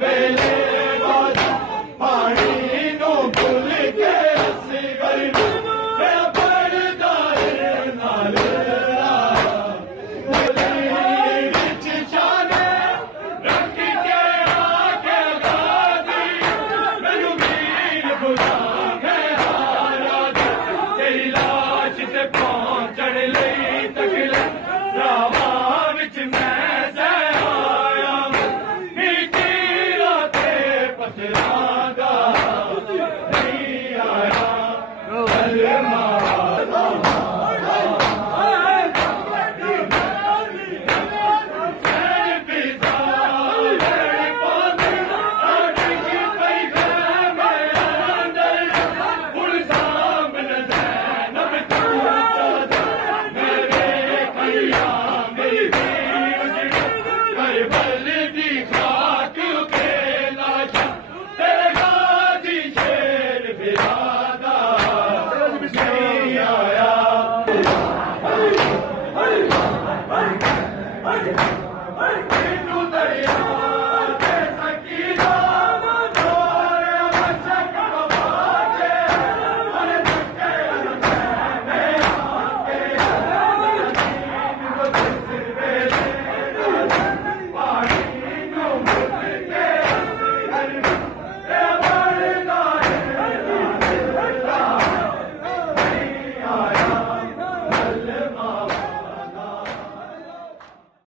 वेले पानी नो भूल के असगर मैं पड़दा नाल विच शाने रख के आके गादी मैनू वीर बुला मैं हारा तेरी लाश ते पहुंचण लई तकले रावां विच मैं Hey!